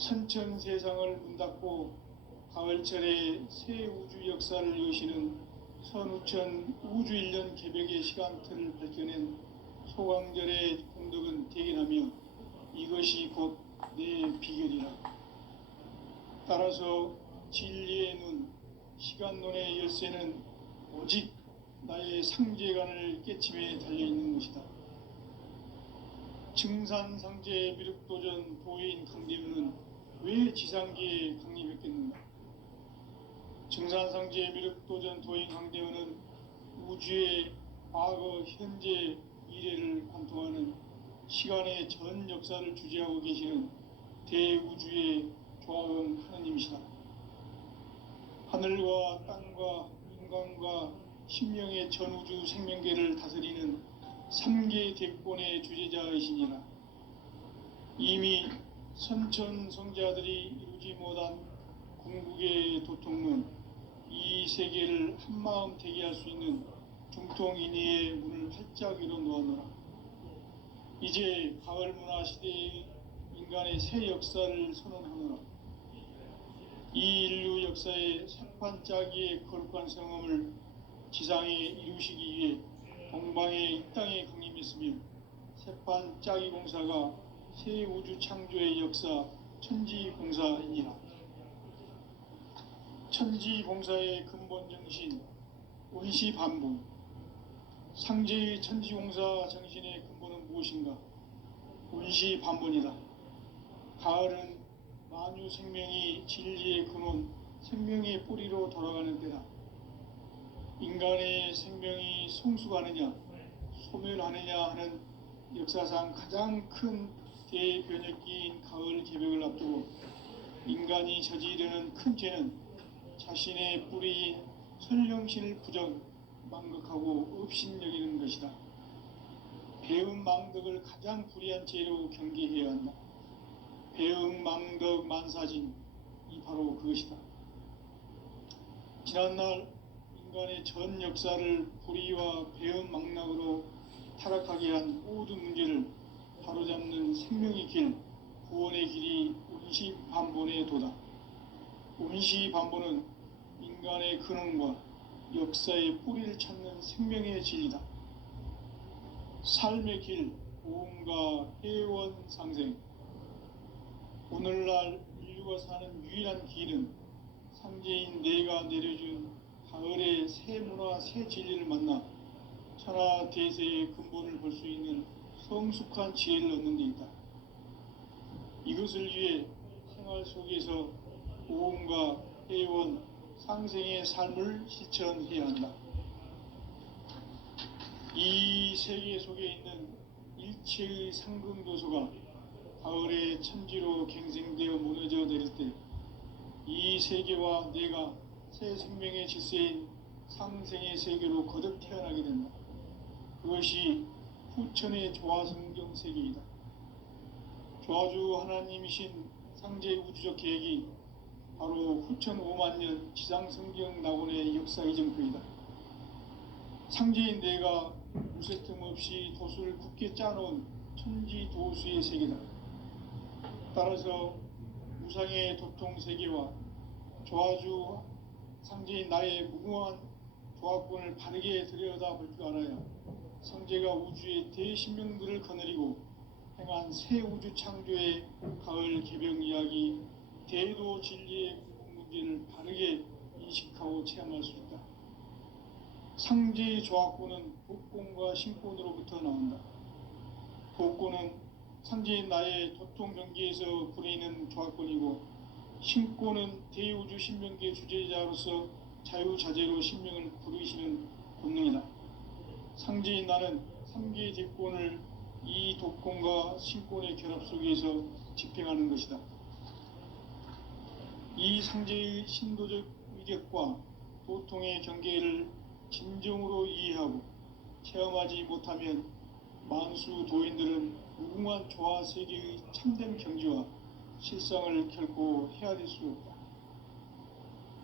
선천 세상을 문 닫고 가을철에 새 우주 역사를 여시는 선우천 우주일년 개벽의 시간틀을 밝혀낸 소강절의 공덕은 대견하며 이것이 곧 내 비결이라. 따라서 진리의 눈, 시간론의 열쇠는 오직 나의 상제관을 깨침에 달려있는 것이다. 증산상제 미륵도전 도인 강대우는 왜 지상계에 강림했겠는가? 증산상제 미륵도전 도인 강대우는 우주의 과거, 현재, 미래를 관통하는 시간의 전 역사를 주재하고 계시는 대우주의 조화원 하느님이시다. 하늘과 땅과 인간과 신명의 전우주 생명계를 다스리는 3개 대권의 주제자이시니라. 이미 선천성자들이 이루지 못한 궁극의 도통론, 이 세계를 한마음 되게 할 수 있는 중통인의의 문을 활짝 열어 놓아노라. 이제 가을 문화 시대의 인간의 새 역사를 선언하노라. 이 인류 역사의 새판 짜기의 거룩한 성험을 지상에 이루시기 위해 동방의 이 땅에 강림했으며 새판 짜기 공사가 새 우주 창조의 역사 천지공사이니라. 천지공사의 근본 정신 원시반복. 상제의 천지공사 정신의 근본은 무엇인가? 원시반복이다. 가을은 만유 생명이 진리의 근원, 생명의 뿌리로 돌아가는 때다. 인간의 생명이 성숙하느냐, 소멸하느냐 하는 역사상 가장 큰 대변혁기인 가을 개벽을 앞두고 인간이 저지르는 큰 죄는 자신의 뿌리인 선령신을 부정, 망극하고 업신여기는 것이다. 배음 망덕을 가장 불의한 죄로 경계해야 한다. 배음 망덕 만사진, 이 바로 그것이다. 지난날 인간의 전 역사를 불의와 배음 망락으로 타락하게 한 모든 문제를 바로잡는 생명의 길, 구원의 길이 원시반본의 도다. 원시반본은 인간의 근원과 역사의 뿌리를 찾는 생명의 진리다. 삶의 길, 보험과 해원 상생. 오늘날 인류가 사는 유일한 길은 상제인 내가 내려준 가을의 새 문화, 새 진리를 만나 천하 대세의 근본을 볼 수 있는 성숙한 지혜를 얻는 데 있다. 이것을 위해 생활 속에서 보험과 해원, 상생의 삶을 실천해야 한다. 이 세계 속에 있는 일체의 상금도소가 가을의 천지로 갱생되어 무너져 내릴 때 이 세계와 내가 새 생명의 질서인 상생의 세계로 거듭 태어나게 된다. 그것이 후천의 조화성경 세계이다. 조화주 하나님이신 상제 우주적 계획이 바로 후천 5만년 지상성경 낙원의 역사 이정표이다. 상제인 내가 무쇠 틈 없이 도수를 굳게 짜놓은 천지도수의 세계다. 따라서 무상의 도통세계와 조화주 상제인 나의 무궁한 조화권을 바르게 들여다볼 줄 알아야 상제가 우주의 대신명들을 거느리고 행한 새 우주 창조의 가을 개벽 이야기, 대도 진리의 궁극 문제를 바르게 인식하고 체험할 수 있다. 상제의 조화권은 복권과 신권으로부터 나온다. 복권은 상제인 나의 도통 경계에서 부리는 조화권이고, 신권은 대우주 신명계 주제자로서 자유자재로 신명을 부르시는 본능이다. 상제인 나는 3개의 대권을 이 독권과 신권의 결합 속에서 집행하는 것이다. 이 상제의 신도적 위력과 도통의 경계를 진정으로 이해하고 체험하지 못하면 만수 도인들은 무궁한 조화 세계의 참된 경지와 실상을 결코 헤아릴 수 없다.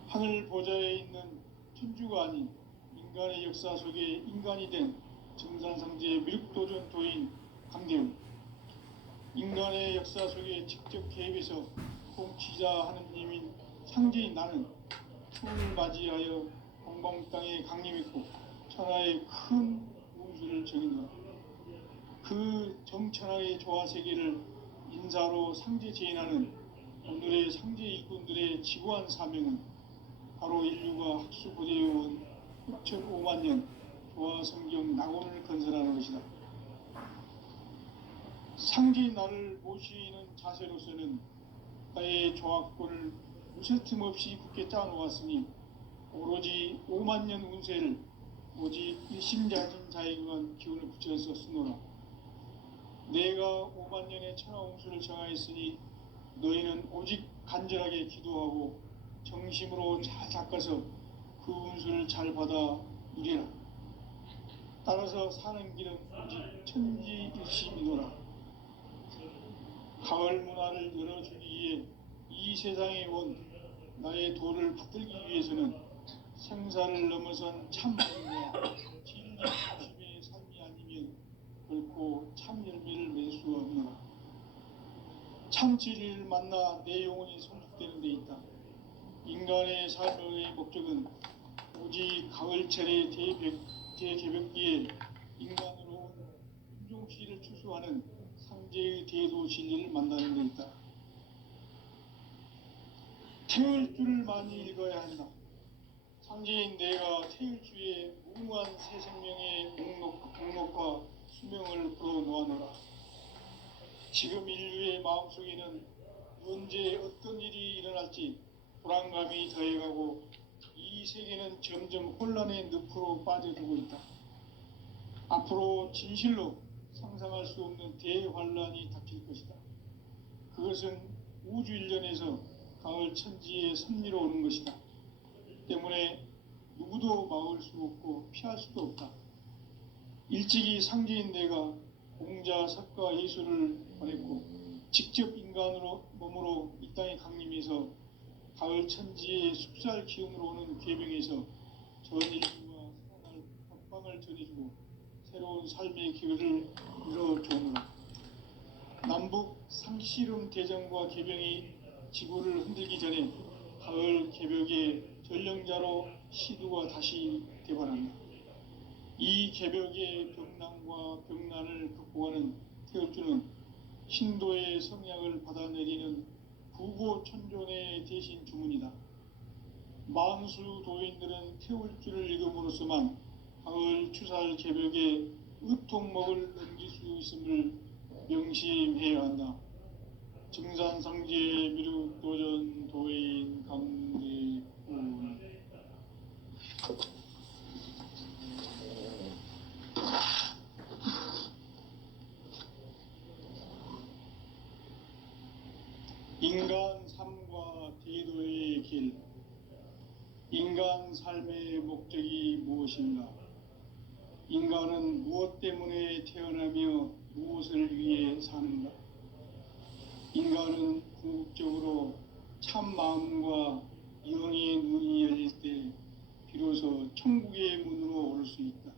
하늘 보좌에 있는 천주가 아닌 인간의 역사 속에 인간이 된 증산상제 미륵도전 도인 강대우. 인간의 역사 속에 직접 개입해서 통치자 하느님인 상제인 나는 풍을 맞이하여 동방 땅에 강림했고 천하의 큰 운수를 정인노라. 그 정천하의 조화 세계를 인사로 상제 제인하는 오늘의 상제 일꾼들의 지구한 사명은 바로 인류가 학수고대해온 6,5만 년 조화 성경 낙원을 건설하는 것이다. 상제인 나를 모시는 자세로서는 나의 조합권을 무쇠틈 없이 굳게 짜놓았으니 오로지 5만 년 운세를 오직 일심자진 자에게만 기운을 붙여서 쓰노라. 내가 5만 년의 천하 운수를 정하였으니 너희는 오직 간절하게 기도하고 정심으로 잘 닦아서 그 운수를 잘 받아 누리라. 따라서 사는 길은 오직 천지일심이노라. 가을 문화를 열어주기 위해 이 세상에 온 나의 도를 붙들기 위해서는 생사를 넘어선 참만과 진리 중심의 삶이 아니면 결코 참 열매를 맺을 수 없노라. 참 진리를 만나 내 영혼이 성숙되는 데 있다. 인간의 삶의 목적은 오직 가을철의 대개벽기에 인간으로 온 인종시를 추수하는 상제의 대도 진리를 만나는 데 있다. 태을 줄을 많이 읽어야 한다. 상제인 내가 태을 주에 무궁한 새 생명의 목록과 수명을 불어놓아노라. 지금 인류의 마음속에는 언제 어떤 일이 일어날지 불안감이 더해가고 이 세계는 점점 혼란의 늪으로 빠져들고 있다. 앞으로 진실로 상상할 수 없는 대환란이 닥칠 것이다. 그것은 우주 일련에서 가을 천지의 섭리로 오는 것이다. 때문에 누구도 막을 수 없고 피할 수도 없다. 일찍이 상제인 내가 공자, 석가, 예수를 보냈고 직접 인간으로 몸으로 이 땅에 강림해서 가을 천지의 숲살 기운으로 오는 계병에서 전 인류와 살아날 법방을 전해주고 새로운 삶의 기회를 열어주노라. 남북 상씨름 대전과 계병이 지구를 흔들기 전에 가을 개벽의 전령자로 시두가 다시 대발한다. 이 개벽의 병난과 병난을 극복하는 태울주는 신도의 성약을 받아내리는 구고천존의 대신 주문이다. 만수 도인들은 태울주를 읽음으로써만 가을 추살 개벽의 의통목을 넘길 수 있음을 명심해야 한다. 증산상제 미륵도전 도인 강대군. 인간 삶과 대도의 길. 인간 삶의 목적이 무엇인가? 인간은 무엇 때문에 태어나며 무엇을 위해 사는가? 인간은 궁극적으로 참 마음과 영의 눈이 열릴 때 비로소 천국의 문으로 올 수 있다.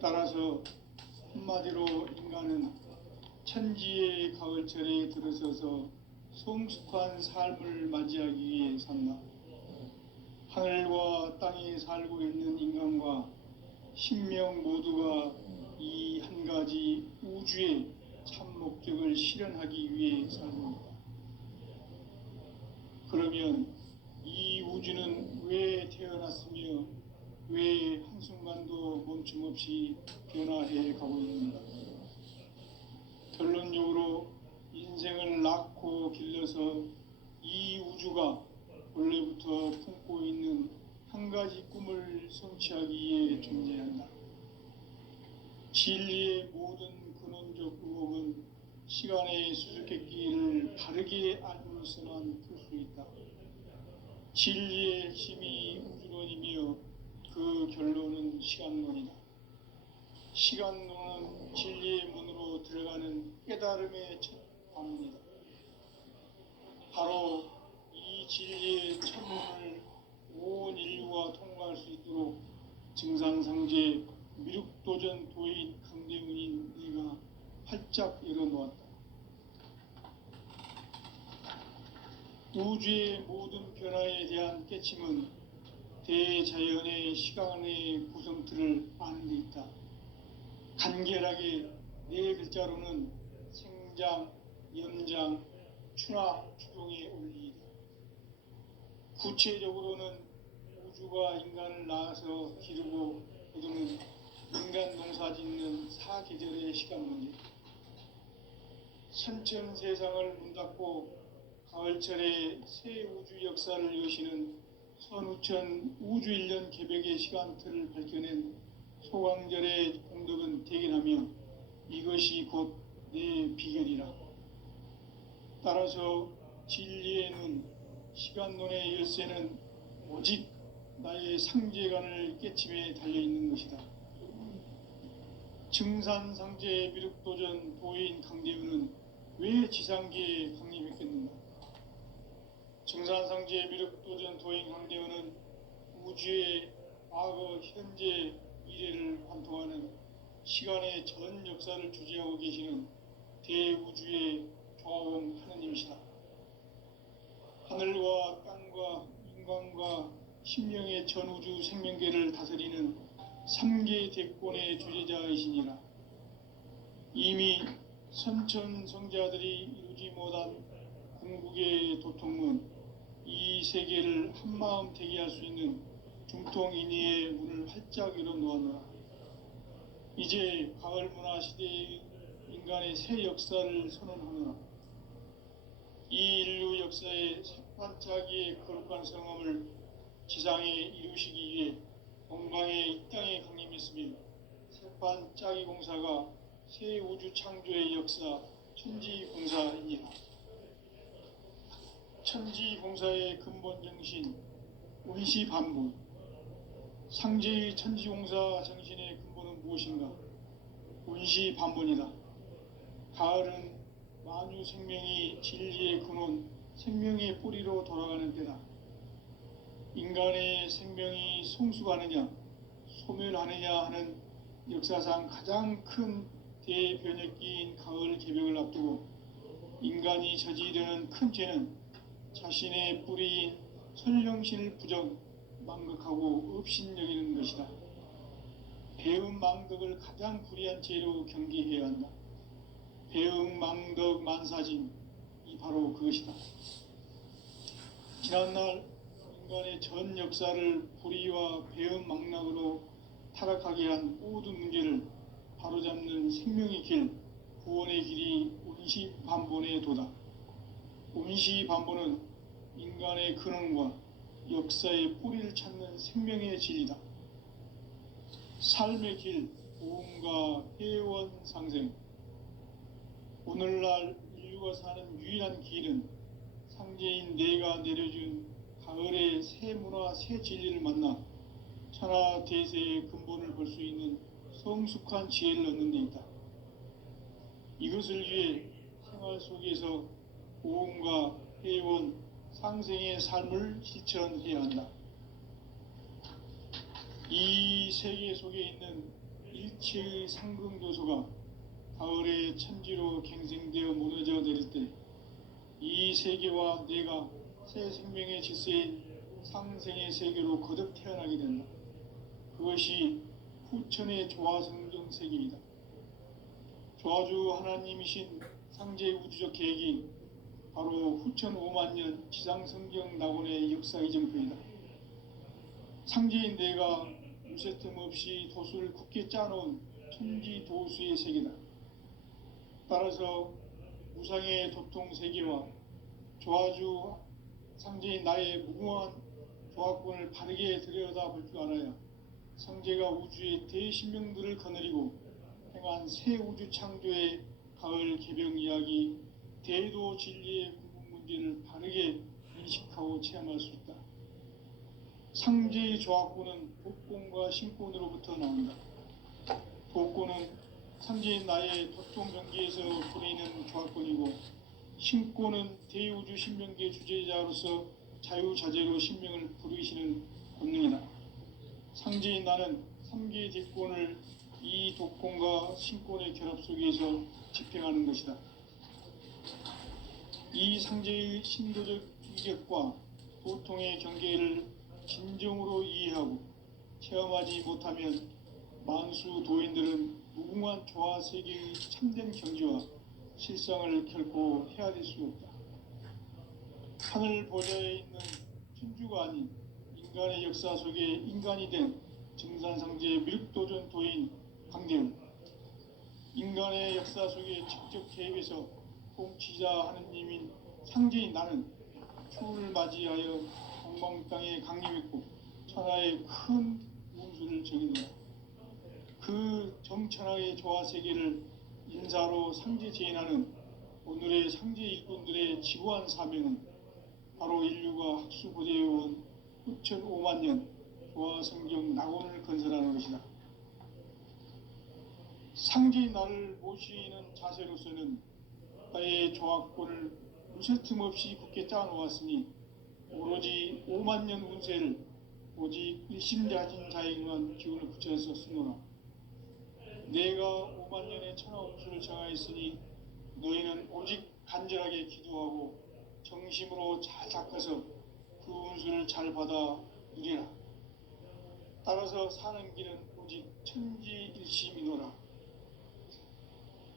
따라서 한마디로 인간은 천지의 가을철에 들어서서 성숙한 삶을 맞이하기 위해 산다. 하늘과 땅에 살고 있는 인간과 신명 모두가 이 한 가지 우주의 참 목적을 실현하기 위해 살고 있다. 그러면 이 우주는 왜 태어났으며 왜 한순간도 멈춤 없이 변화해 가고 있는가? 결론적으로 인생을 낳고 길러서 이 우주가 원래부터 품고 있는 한 가지 꿈을 성취하기 위해 존재한다. 진리의 모든 근원적 의혹은 시간의 수수께끼를 바르게 알므로서만 풀 수 있다. 진리의 핵심이 우주론이며 그 결론은 시간론이다. 시간론은 진리의 문으로 들어가는 깨달음의 첫 관문이다. 바로 이 진리의 첫 문을 온 인류가 통과할 수 있도록 증산상제 미륵도전 도인 강대문인 네가 활짝 열어놓았다. 우주의 모든 변화에 대한 깨침은 대자연의 시간의 구성틀을 아는 데 있다. 간결하게 네 글자로는 생장, 연장, 추나 추동의 원리이다. 구체적으로는 우주가 인간을 낳아서 기르고 거두는 인간 농사 짓는 사계절의 시간 문제, 선천 세상을 문 닫고 가을철에 새 우주 역사를 여시는 선우천 우주일년 개벽의 시간틀을 밝혀낸 소강절의 공덕은 대견하며 이것이 곧 내 비결이라. 따라서 진리의 눈, 시간론의 열쇠는 오직 나의 상제관을 깨침에 달려있는 것이다. 증산상제 미륵도전 도인 강대우는 왜 지상계에 강림했겠는가? 증산상제 미륵도전 도인 강대우는 우주의 과거, 현재, 미래를 관통하는 시간의 전 역사를 주재하고 계시는 대우주의 조화원 하느님이시다. 하늘과 땅과 인간과 신명의 전우주 생명계를 다스리는 3개 대권의 주재자이시니라. 이미 선천성자들이 이루지 못한 궁극의 도통문, 이 세계를 한마음 되게 할 수 있는 중통인의의 문을 활짝 열어놓았노라. 이제 가을 문화 시대의 인간의 새 역사를 선언하노라. 이 인류 역사의 새반짝이의 거룩한 성함을 지상에 이루시기 위해 on방에 이 땅에 강림했으며 새반짝이 공사가 새 우주 창조의 역사 천지공사이니라. 천지공사의 근본 정신 운시반복, 상제의 천지공사 정신의 근본은 무엇인가? 운시반본이다. 가을은 만유 생명이 진리의 근원, 생명의 뿌리로 돌아가는 때다. 인간의 생명이 성숙하느냐, 소멸하느냐 하는 역사상 가장 큰 대변혁기인 가을 개벽을 앞두고 인간이 저지르는 큰 죄는 자신의 뿌리인 설령신을 부정, 망극하고 업신여기는 것이다. 배음 망덕을 가장 불의한 죄로 경계해야 한다. 배음 망덕 만사진, 이 바로 그것이다. 지난날 인간의 전 역사를 불의와 배음 망락으로 타락하게 한 모든 문제를 바로잡는 생명의 길, 구원의 길이 운시반본의 도다. 운시반본은 인간의 근원과 역사의 뿌리를 찾는 생명의 진리다. 삶의 길, 보험과 회원 상생. 오늘날 인류가 사는 유일한 길은 상제인 내가 내려준 가을의 새 문화, 새 진리를 만나 천하 대세의 근본을 볼 수 있는 성숙한 지혜를 얻는 데 있다. 이것을 위해 생활 속에서 보험과 회원, 상생의 삶을 실천해야 한다. 이 세계 속에 있는 일체의 상승도소가 가을의 천지로 갱생되어 무너져 내릴 때 이 세계와 내가 새 생명의 질서인 상생의 세계로 거듭 태어나게 된다. 그것이 후천의 조화성경 세계이다. 조화주 하나님이신 상제의 우주적 계획이 바로 후천 5만년 지상성경 낙원의 역사 이정표이다. 상제인 내가 유세틈 없이 도수를 굳게 짜놓은 천지도수의 세계다. 따라서 무상의 도통 세계와 조화주 상제인 나의 무궁한 조화권을 바르게 들여다볼 줄 알아야 상제가 우주의 대신명들을 거느리고 행한 새 우주 창조의 가을 개병 이야기, 대도 진리의 궁극 문제를 바르게 인식하고 체험할 수 있다. 상제의 조화권은 복권과 신권으로부터 나온다. 복권은 상제인 나의 도통 경계에서 부리는 조화권이고, 신권은 대우주 신명계 주제자로서 자유자재로 신명을 부르시는 권능이다. 상제인 나는 3개 대권을 이 독권과 신권의 결합 속에서 집행하는 것이다. 이 상제의 신도적 이격과 고통의 경계를 진정으로 이해하고 체험하지 못하면 만수 도인들은 무궁한 조화 세계의 참된 경지와 실상을 결코 헤아릴 수 없다. 하늘 보좌에 있는 천주가 아닌 인간의 역사 속에 인간이 된 증산상제 미륵도전 도인 강대우, 인간의 역사 속에 직접 개입해서 통치자 하느님인 상제인 나는 추운을 맞이하여 동방 땅에 강림했고 천하의 큰 운수를 정의노라. 그 정천하의 조화 세계를 인사로 상제 제인하는 오늘의 상제 일꾼들의 지구한 사명은 바로 인류가 학수고대해온 9,500만 년 조화 성경 낙원을 건설하는 것이다. 상제인 나를 모시는 자세로서는 나의 조화권을 무쇠틈 없이 굳게 짜놓았으니 오로지 5만 년 운세를 오직 일심가진 자에게만 기운을 붙여서 쓰노라. 내가 5만 년의 천하 운수를 정하였으니 너희는 오직 간절하게 기도하고 정심으로 잘 닦아서 그 운수를 잘 받아 누리라. 따라서 사는 길은 오직 천지일심이노라.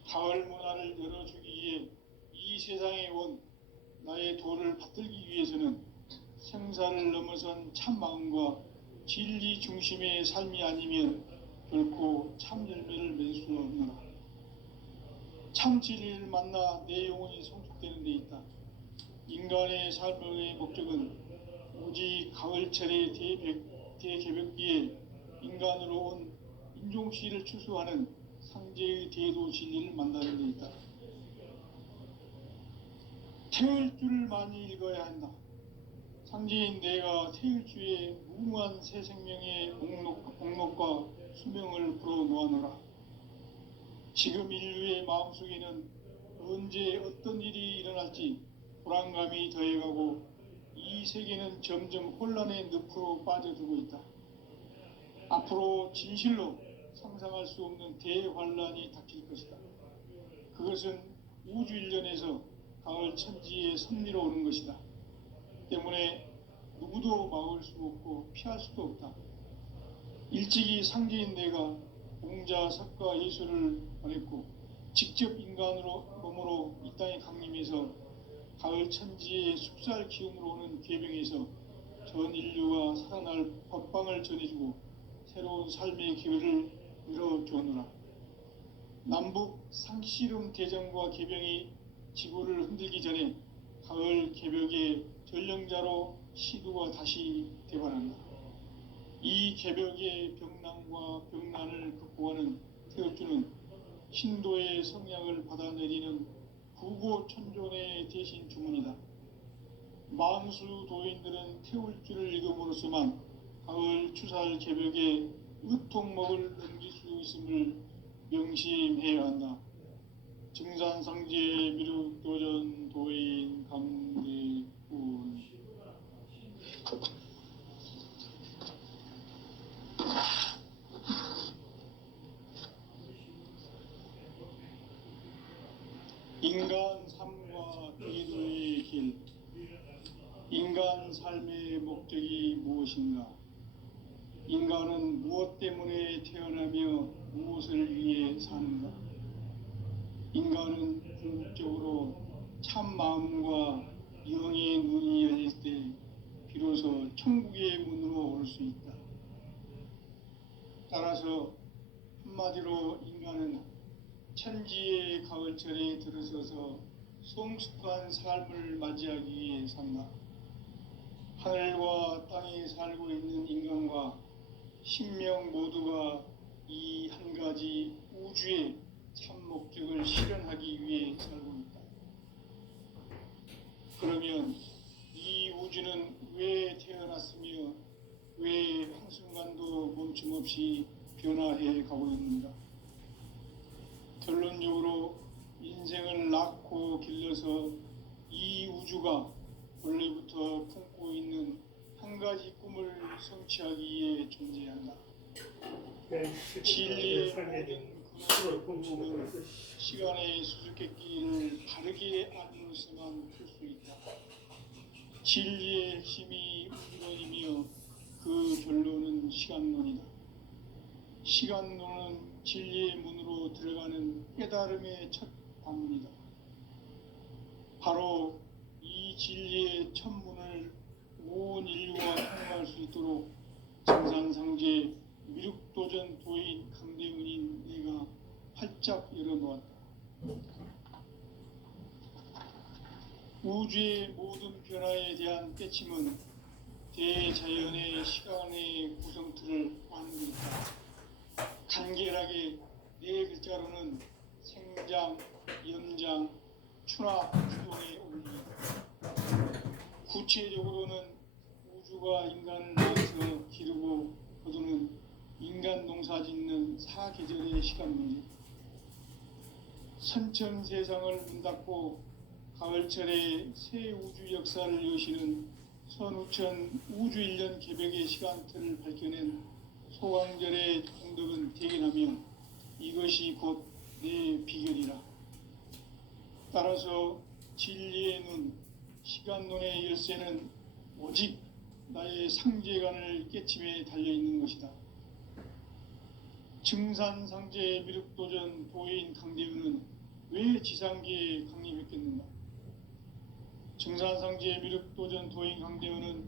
가을 문화를 열어주기 위해 이 세상에 온 나의 도를 받들기 위해서는 생사를 넘어선 참 마음과 진리 중심의 삶이 아니면 결코 참 열매를 맺을 수 없노라. 참 진리를 만나 내 영혼이 성숙되는 데 있다. 인간의 삶의 목적은 오직 가을철의 대개벽기에 인간으로 온 인종시를 추수하는 상제의 대도 진리를 만나는 데 있다. 태을 줄을 많이 읽어야 한다. 상제인 내가 태일주의 무궁한 새 생명의 목록과 수명을 불어놓아노라. 지금 인류의 마음속에는 언제 어떤 일이 일어날지 불안감이 더해가고 이 세계는 점점 혼란의 늪으로 빠져들고 있다. 앞으로 진실로 상상할 수 없는 대환란이 닥칠 것이다. 그것은 우주 일련에서 가을 천지의 섭리로 오는 것이다. 때문에 누구도 막을 수 없고 피할 수도 없다. 일찍이 상제인 내가 공자, 석가, 예수를 보냈고 직접 인간으로 몸으로 이 땅에 강림해서 가을 천지의 숲살 기운으로 오는 계병에서 전 인류가 살아날 법방을 전해주고 새로운 삶의 기회를 열어주었노라. 남북 상씨름 대전과 계병이 지구를 흔들기 전에 가을 개벽의 전령자로 시두가 다시 되관한다. 이 개벽의 병난과 병난을 극복하는 태울주는 신도의 성향을 받아내리는 구고천존의 대신 주문이다. 만수 도인들은 태울주를 읽음으로써만 가을 추살 개벽의 의통목을 넘길 수 있음을 명심해야 한다. 증산상제 미륵도전 도인 강대훈. 인간 삶과 기도의 길. 인간 삶의 목적이 무엇인가? 인간은 무엇 때문에 태어나며 무엇을 위해 사는가? 인간은 궁극적으로 참 마음과 영의 눈이 열릴 때 비로소 천국의 문으로 올 수 있다. 따라서 한마디로 인간은 천지의 가을철에 들어서서 성숙한 삶을 맞이하기 위해 산다. 하늘과 땅에 살고 있는 인간과 신명 모두가 이 한 가지 우주의 참 목적을 실현하기 위해 살고 있다. 그러면 이 우주는 왜 태어났으며 왜 한순간도 멈춤없이 변화해 가고 있는가? 결론적으로 인생을 낳고 길러서 이 우주가 원래부터 품고 있는 한 가지 꿈을 성취하기 위해 존재한다. 진리의 모든 궁금은 시간의 수수께끼를 바르게 알므로서만 풀 수 있다. 진리의 핵심이 우주론이며 그 결론은 시간론이다. 시간론은 진리의 문으로 들어가는 깨달음의 첫 방문이다. 바로 이 진리의 첫 문을 온 인류가 통과할 수 있도록 정산상제 미륵도전 도인 강대문인 내가 활짝 열어놓았다. 우주의 모든 변화에 대한 깨침은 대자연의 시간의 구성틀을 만들었다. 간결하게 네 글자로는 생장, 연장, 추락, 주동의 원리. 구체적으로는 우주가 인간을 낳아서 기르고 거두는 인간 농사 짓는 사계절의 시간 문제. 선천 세상을 문 닫고 가을철에 새 우주 역사를 여시는 선우천 우주 1년 개벽의 시간틀을 밝혀낸 소강절의 공덕은 대견하며 이것이 곧 내 비결이라. 따라서 진리의 눈, 시간론의 열쇠는 오직 나의 상제관을 깨침에 달려있는 것이다. 증산상제 미륵도전 도인 강대우는 왜 지상계에 강림했겠는가? 증산상제 미륵도전 도인 강대우는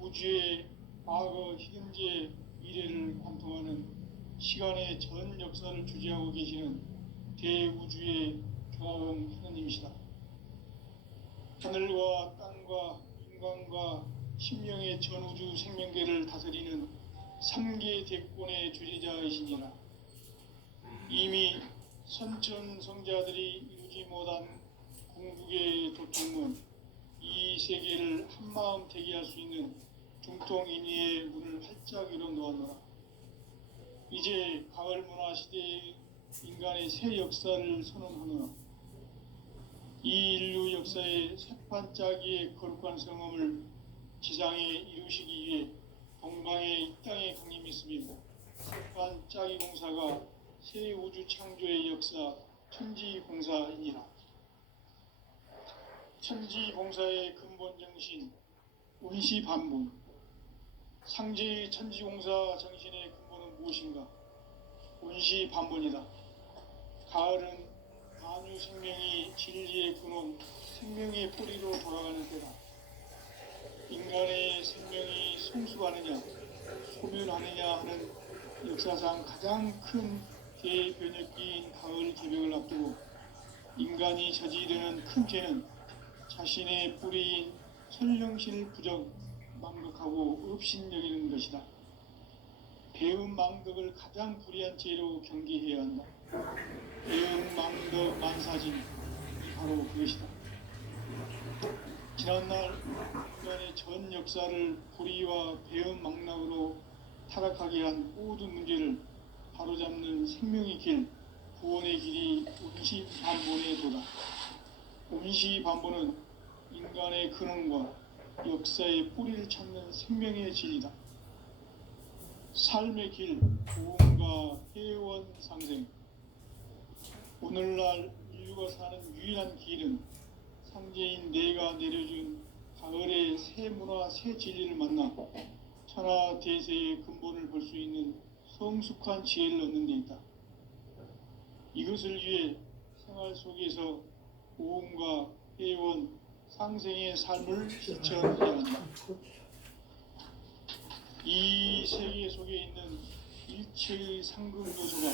우주의 과거, 현재, 미래를 관통하는 시간의 전 역사를 주재하고 계시는 대우주의 교황 하느님이시다. 하늘과 땅과 인간과 신명의 전우주 생명계를 다스리는 3계 대권의 주재자이시니라. 이미 선천성자들이 이루지 못한 궁극의 도통은 이 세계를 한마음 대기할 수 있는 중통인의의 문을 활짝 열어놓았노라. 이제 가을 문화 시대의 인간의 새 역사를 선언하노라. 이 인류 역사의 새판짜기의 거룩한 성험을 지상에 이루시기 위해 동방의 이 땅에 강림했으며 새판짜기 공사가 새 우주 창조의 역사 천지공사이니라. 천지공사의 근본 정신 운시반분. 상제의 천지공사 정신의 근본은 무엇인가? 운시반분이다. 가을은 만유 생명이 진리의 근원, 생명의 뿌리로 돌아가는 때다. 인간의 생명이 성숙하느냐, 소멸하느냐 하는 역사상 가장 큰 대변혁기인 가을 개벽을 앞두고 인간이 저지르는 큰 죄는 자신의 뿌리인 선령신을 부정, 망덕하고 업신여기는 것이다. 배은 망덕을 가장 불의한 죄로 경계해야 한다. 배은 망덕 만사진이 바로 그것이다. 지난날 인간의 전 역사를 불의와 배은 망락으로 타락하게 한 모든 문제를 바로잡는 생명의 길, 구원의 길이 운시반본의 도다. 운시반본은 인간의 근원과 역사의 뿌리를 찾는 생명의 진리다. 삶의 길, 구원과 회원 상생. 오늘날 인류가 사는 유일한 길은 상제인 내가 내려준 가을의 새 문화, 새 진리를 만나 천하 대세의 근본을 볼 수 있는 성숙한 지혜를 얻는 데 있다. 이것을 위해 생활 속에서 구원과 회원, 상생의 삶을 실천해야 한다. 이 세계 속에 있는 일체의 상급 요소가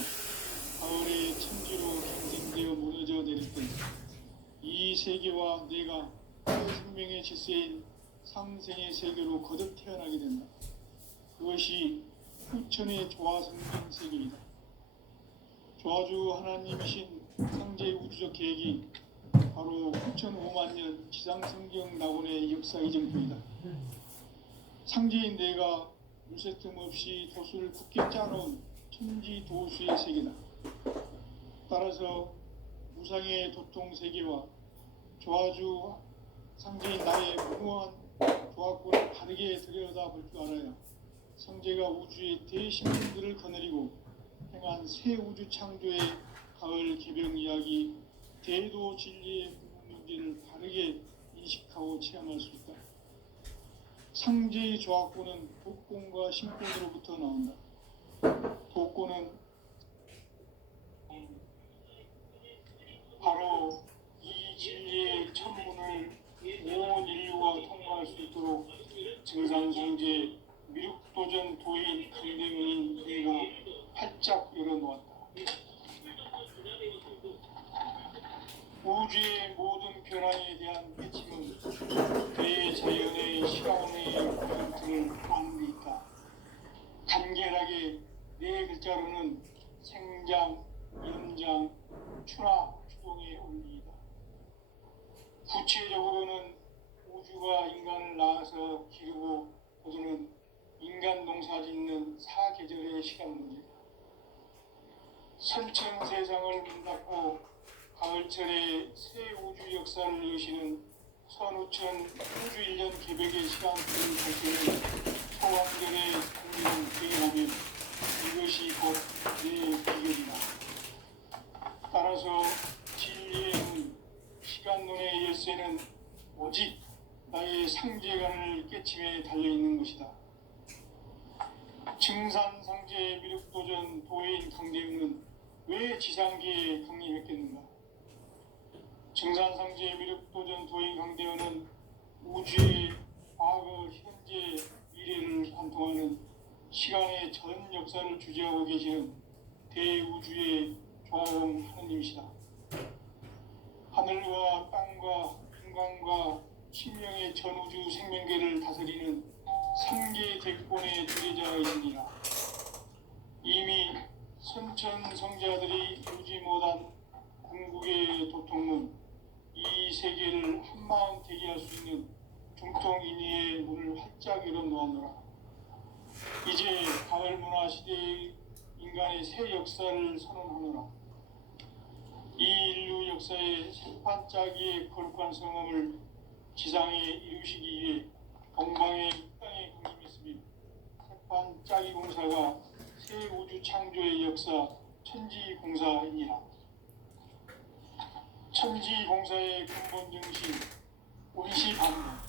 가을의 천지로 경생되어 무너져 내릴 때 이 세계와 내가 새 생명의 질서인 상생의 세계로 거듭 태어나게 된다. 그것이 후천의 조화성경 세계이다. 조화주 하나님이신 상제 우주적 계획이 바로 9,5만 년 지상성경 낙원의 역사 이정표이다. 상제인 내가 물새 틈 없이 도수를 굳게 짜놓은 천지 도수의 세계다. 따라서 무상의 도통 세계와 조화주 상제인 나의 무모한 조화권을 바르게 들여다볼 줄 알아야 상제가 우주의 대신들을 거느리고 행한 새 우주 창조의 가을 개병 이야기, 대도 진리의 궁극 문제를 바르게 인식하고 체험할 수 있다. 상제의 조합구는 복권과 신권으로부터 나온다. 복권은 바로 이 진리의 천문을 온 인류가 통과할 수 있도록 증산성제 미륵도전 도인 강대문인 내가 활짝 열어놓았다. 우주의 모든 변화에 대한 깨침은 대자연의 시간의 포인트를 아는 데 있다. 간결하게 네 글자로는 생장, 연장, 추나 추동의 원리이다. 구체적으로는 우주가 인간을 낳아서 기르고 거두는 인간 농사 짓는 사계절의 시간 문제다. 선천 세상을 문 닫고 가을철에 새 우주 역사를 여시는 선우천 우주 1년 개백의 시간표를 밝히는 소환절의 공기를 대보면 이것이 곧 내 비결이다. 따라서 진리의 문, 시간론의 열쇠는 오직 나의 상제관을 깨침에 달려있는 것이다. 증산상제 미륵도전 도인 강대윤은 왜 지상계에 강림했겠는가? 증산상제 미륵도전 도인 강대윤은 우주의 과거, 현재, 미래를 관통하는 시간의 전 역사를 주재하고 계시는 대우주의 조화원 하느님이시다. 하늘과 땅과 인간과 신명의 전우주 생명계를 다스리는 삼계 대권의 주례자이시니라. 이미 선천성자들이 이루지 못한 궁극의 도통문, 이 세계를 한마음 되게 할 수 있는 중통인의의 문을 활짝 열어놓았노라. 이제 가을 문화 시대의 인간의 새 역사를 선언하노라. 이 인류 역사의 새판짜기의 거룩한 성함을 지상에 이루시기 위해 동방의 땅에 강림했으며 새판짜기 공사가 새 우주 창조의 역사 천지공사이니라. 천지공사의 근본 정신 온시반문.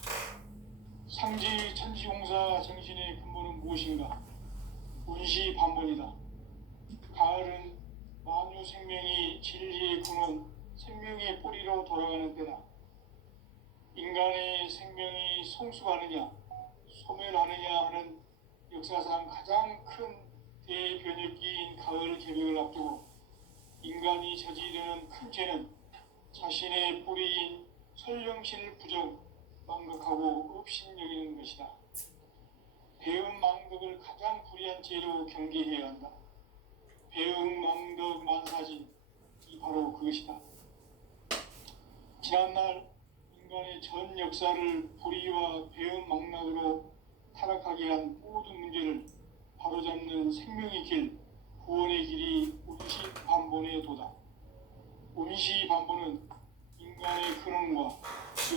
상제의 천지공사 정신의 근본은 무엇인가? 온시반문이다. 가을은 만유 생명이 진리의 근원, 생명의 뿌리로 돌아가는 때다. 인간의 생명이 성숙하느냐, 소멸하느냐 하는 역사상 가장 큰 대변혁기인 가을 개벽을 앞두고 인간이 저지르는 큰 죄는 자신의 뿌리인 설령신을 부정, 망각하고 업신여기는 것이다. 배음 망덕을 가장 불의한 죄로 경계해야 한다. 배음 망덕 만사진, 이 바로 그것이다. 지난날 인간의 전 역사를 불의와 배음 망락으로 타락하게 한 모든 문제를 바로잡는 생명의 길, 구원의 길이 온시반본의 도다. 온시반본은 인간의 근원과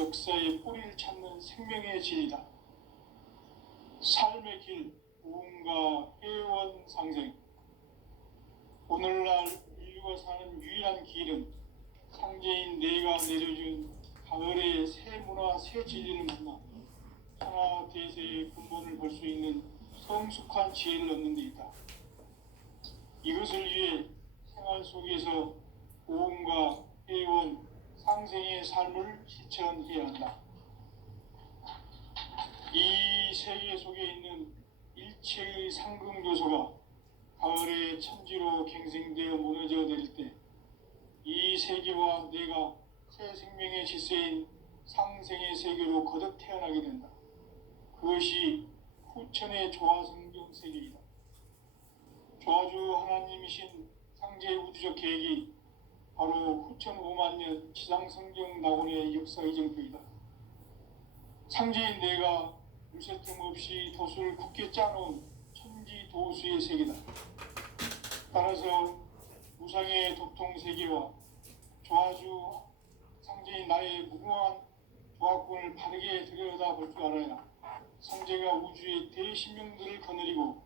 역사의 뿌리를 찾는 생명의 진리다. 삶의 길, 무언가 회원 상생. 오늘날 인류가 사는 유일한 길은 상제인 내가 내려준 가을의 새 문화, 새 진리를 만나 천하 대세의 근본을 볼 수 있는 성숙한 지혜를 얻는 데 있다. 이것을 위해 생활 속에서 보험과 회원, 상생의 삶을 실천해야 한다. 이 세계 속에 있는 일체의 상금 요소가 가을의 천지로 갱생되어 무너져 내릴 때 이 세계와 내가 새 생명의 질서인 상생의 세계로 거듭 태어나게 된다. 그것이 후천의 조화성경 세계이다. 조화주 하나님이신 상제의 우주적 계획이 바로 후천 5만 년 지상성경 낙원의 역사 이정표이다. 상제인 내가 물새 틈 없이 돛을 굳게 짜놓은 천지 도수의 세계다. 따라서 무상의 도통 세계와 조화주 상제인 나의 무궁한 조화권을 바르게 들여다볼 줄 알아야 상제가 우주의 대신명들을 거느리고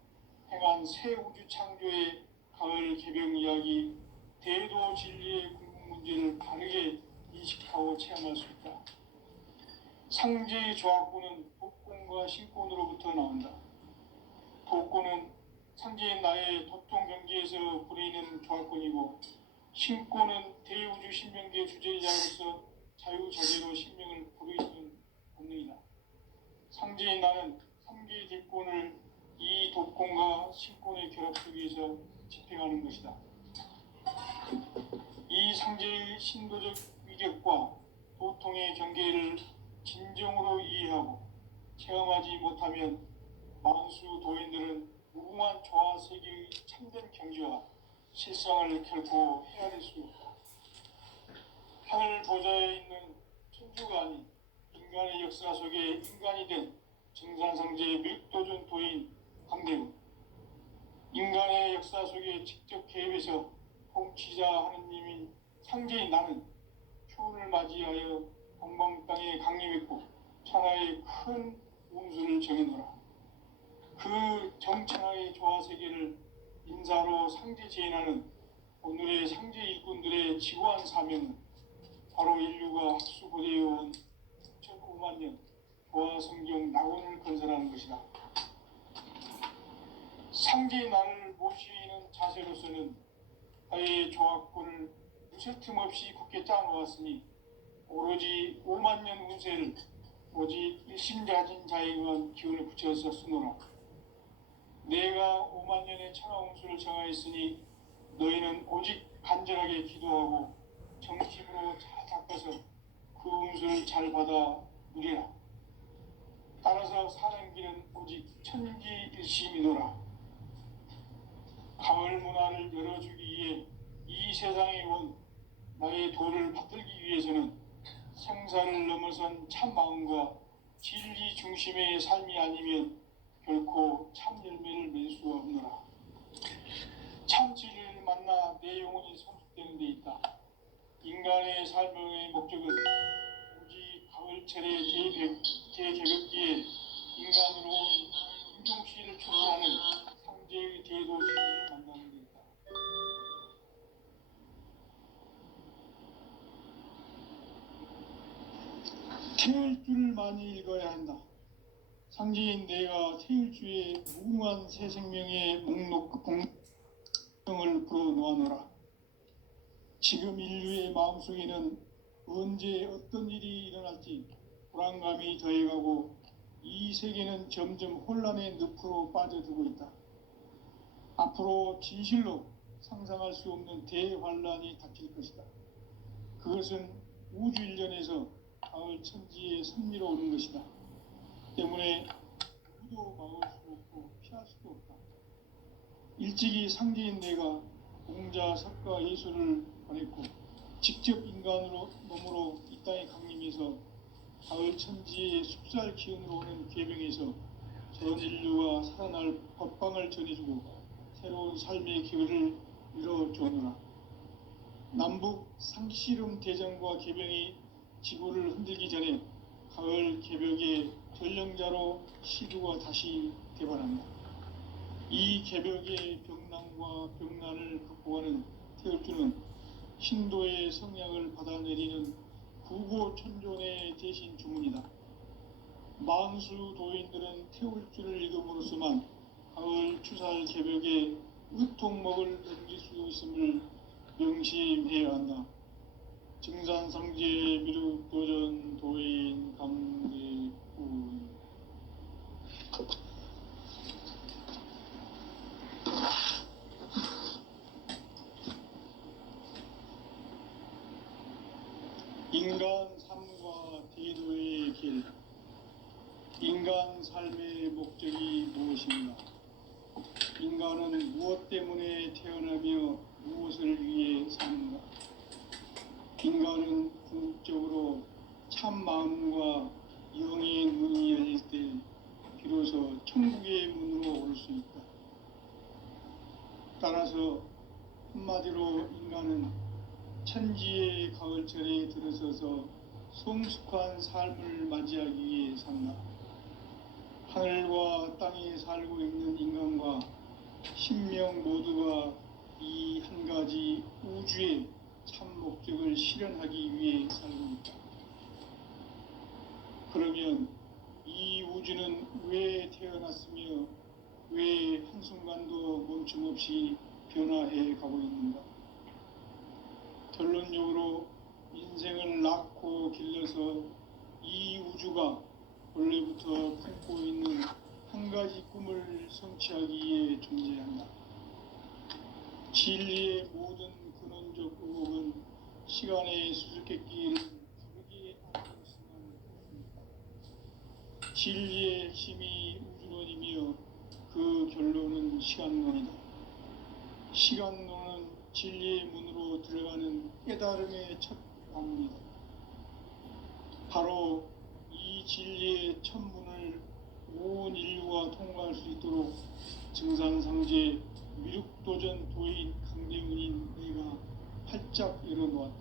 행한 새 우주 창조의 가을 개벽 이야기, 대도 진리의 궁극 문제를 바르게 인식하고 체험할 수 있다. 상제의 조합구는 복권과 신권으로부터 나온다. 복권은 상제인 나의 도통 경기에서 부리는 조합권이고, 신권은 대우주 신명기의 주제자로서 자유자재로 신명을 부르시는 본능이다. 상제인 나는 3개의 대권을 이 도권과 신권의 결합 속에서 집행하는 것이다. 이 상제의 신도적 위격과 도통의 경계를 진정으로 이해하고 체험하지 못하면 만수 도인들은 무궁한 조화 세계의 참된 경지와 실상을 결코 헤아릴 수 없다. 하늘 보좌에 있는 천주가 아닌 인간의 역사 속에 인간이 된 증산상제의 밀도준 도인 강대우, 인간의 역사 속에 직접 개입해서 통치자 하느님인 상제인 나는 초를 맞이하여 동방 땅에 강림했고 천하의 큰 운수를 정해놓으라. 그 정천하의 조화세계를 인사로 상제 제인하는 오늘의 상제 일꾼들의 지구한 사명은 바로 인류가 학수고대해온 9,5만 년 조화성경 낙원을 건설하는 것이다. 상제의 나를 모시는 자세로서는 나의 조합권을 무쇠 틈 없이 굳게 짜놓았으니 오로지 5만 년 운세를 오직 일심자진 자에 의한 기운을 붙여서 쓰노라. 내가 5만 년의 천하 운수를 정하였으니 너희는 오직 간절하게 기도하고 정심으로 잘 닦아서 그 운수를 잘 받아 누리라. 따라서 사는 길은 오직 천지일심이노라. 가을 문화를 열어주기 위해 이 세상에 온 나의 도를 받들기 위해서는 생사를 넘어선 참 마음과 진리 중심의 삶이 아니면 결코 참 열매를 맺을 수가 없노라. 참 진리를 만나 내 영혼이 성숙되는 데 있다. 인간의 삶의 목적은 오직 가을철의 대개벽기에 인간으로 온 인종시를 추구하는 상제의 대도시를 만나는 데 있다. 태울 줄을 많이 읽어야 한다. 상제인 내가 태울 주의 무궁한 새 생명의 목록을 풀어놓아노라. 지금 인류의 마음속에는 언제 어떤 일이 일어날지 불안감이 더해가고 이 세계는 점점 혼란의 늪으로 빠져들고 있다. 앞으로 진실로 상상할 수 없는 대환란이 닥칠 것이다. 그것은 우주 일련에서 가을 천지의 섭리로 오는 것이다. 때문에 누구도 막을 수 없고 피할 수도 없다. 일찍이 상제인 내가 공자, 석가, 예수를 보냈고 직접 인간으로 몸으로 이 땅에 강림해서 가을 천지의 숲살 기운으로 오는 계명에서 전 인류가 살아날 법방을 전해주고 새로운 삶의 기회를 이뤄주오노라. 남북 상씨름 대전과 계병이 지구를 흔들기 전에 가을 개벽의 전령자로 시두가 다시 개발한다. 이 개벽의 병난과 병난을 극복하는 태울주는 신도의 성약을 받아내리는 구고천존의 대신 주문이다. 만수 도인들은 태울주를 읽음으로써만 가을 추살 개벽의 으통목을 넘길 수 있음을 명심해야 한다. 증산상제 미륵도전 도인 강대우. 인간 삶과 대도의 길. 인간 삶의 목적이 무엇인가? 인간은 무엇 때문에 태어나며 무엇을 위해 사는가? 인간은 궁극적으로 참 마음과 영의 문이 열릴 때 비로소 천국의 문으로 올 수 있다. 따라서 한마디로 인간은 천지의 가을철에 들어서서 성숙한 삶을 맞이하기 위해 산다. 하늘과 땅에 살고 있는 인간과 신명 모두가 이 한 가지 우주의 참 목적을 실현하기 위해 살고 있다. 그러면 이 우주는 왜 태어났으며 왜 한순간도 멈춤 없이 변화해 가고 있는가? 결론적으로 인생을 낳고 길러서 이 우주가 원래부터 품고 있는 한 가지 꿈을 성취하기 위해 존재한다. 진리의 모든 근원적 의혹은 시간의 수수께끼를 부르게 안는 순간 진리의 핵심이 우주론이며 그 결론은 시간론이다. 시간론은 진리의 문으로 들어가는 깨달음의 첫 방문이다. 바로 이 진리의 첫 문을 온 인류가 통과할 수 있도록 증산상제 미륵도전 도인 강대훈인 내가 활짝 열어놓았다.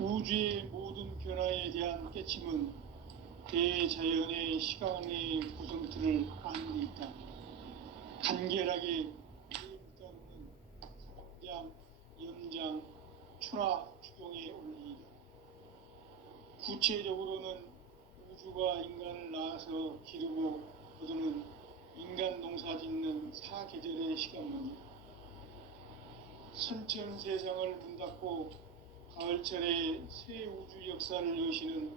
우주의 모든 변화에 대한 깨침은 대자연의 시간의 구성틀을 아는 데 있다. 간결하게 물자로는 상장, 염장, 추나 추동에 올리다. 구체적으로는 우주가 인간을 낳아서 기르고 거두는 인간 농사 짓는 사계절의 시간론이다. 선천 세상을 문닫고 가을철에 새 우주 역사를 여시는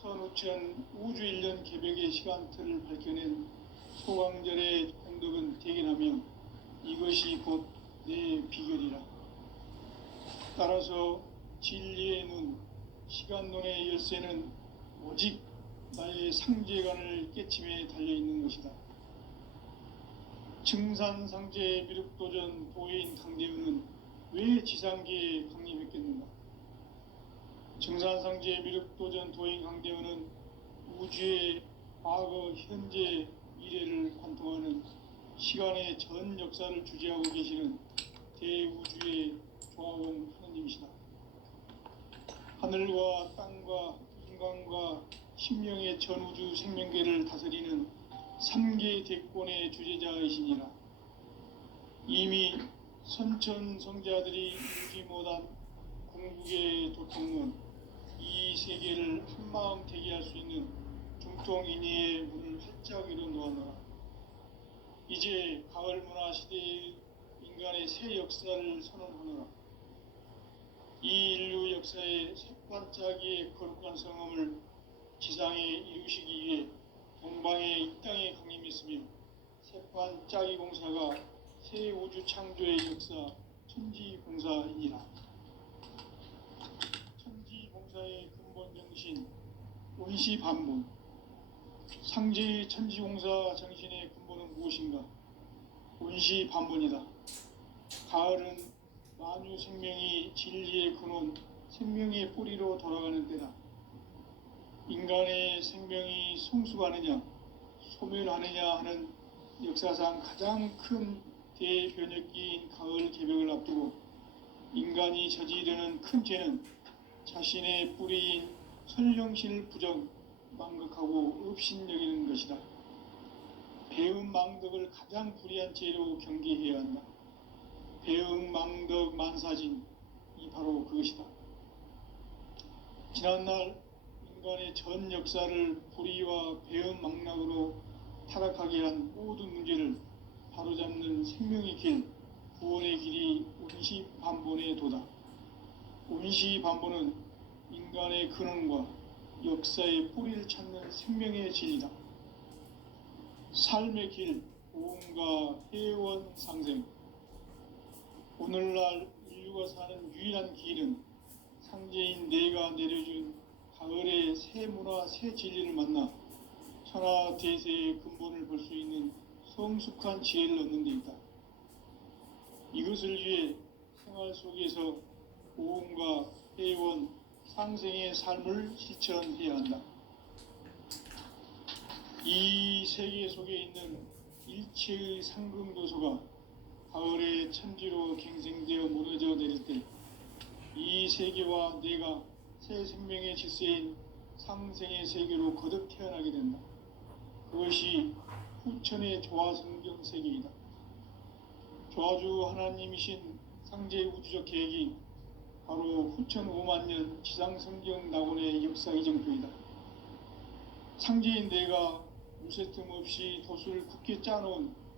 선우천 우주 1년 개벽의 시간틀을 밝혀낸 소강절의 공덕은 대견하며 이것이 곧 내 비결이라. 따라서 진리의 눈, 시간론의 열쇠는 오직 나의 상제관을 깨침에 달려있는 것이다. 증산상제 미륵도전 도인 강대훈은 왜 지상계에 강림했겠는가? 증산상제 미륵도전 도인 강대훈은 우주의 과거, 현재, 미래를 관통하는 시간의 전 역사를 주재하고 계시는 대우주의 조화원 하느님이시다. 하늘과 땅과 인간과 신명의 전우주 생명계를 다스리는 3계 대권의 주재자이시니라. 이미 선천성자들이 이루지 못한 궁극의 도통문, 이 세계를 한마음 대기할 수 있는 중통인의의 문을 활짝 열어놓았노라. 이제 가을 문화 시대의 인간의 새 역사를 선언하노라. 이 인류 역사의 색반짝이의 거룩한 성함을 지상에 이루시기 위해 동방의 이 땅에 강림했으며 색반짝이 공사가 새 우주 창조의 역사 천지공사이니라. 천지공사의 근본 정신 원시반본. 상제의 천지공사 정신의 근본은 무엇인가? 원시반본이다. 가을은 만유 생명이 진리의 근원, 생명의 뿌리로 돌아가는 때다. 인간의 생명이 성숙하느냐, 소멸하느냐 하는 역사상 가장 큰 대변혁기인 가을 개벽을 앞두고 인간이 저지르는 큰 죄는 자신의 뿌리인 선령신을 부정, 망극하고 업신여기는 것이다. 배음 망덕을 가장 불의한 죄로 경계해야 한다. 배음 망덕 만사진, 이 바로 그것이다. 지난날 인간의 전 역사를 불의와 배음 망락으로 타락하게 한 모든 문제를 바로잡는 생명의 길, 구원의 길이 온시반본의 도다. 온시반본은 인간의 근원과 역사의 뿌리를 찾는 생명의 진리다. 삶의 길, 오음과 회원 상생. 오늘날 인류가 사는 유일한 길은 상제인 내가 내려준 가을의 새 문화, 새 진리를 만나 천하 대세의 근본을 볼 수 있는 성숙한 지혜를 얻는 데 있다. 이것을 위해 생활 속에서 오음과 회원, 상생의 삶을 실천해야 한다. 이 세계 속에 있는 일체의 상금도소가 가을의 천지로 갱생되어 무너져 내릴 때 이 세계와 내가 새 생명의 질서인 상생의 세계로 거듭 태어나게 된다. 그것이 후천의 조화성경 세계이다. 조화주 하나님이신 상제 우주적 계획이 바로 후천 5만 년 지상성경 낙원의 역사 이정표이다. 상제인 내가 무쇠 틈 없이 돛을 굳게 짜놓은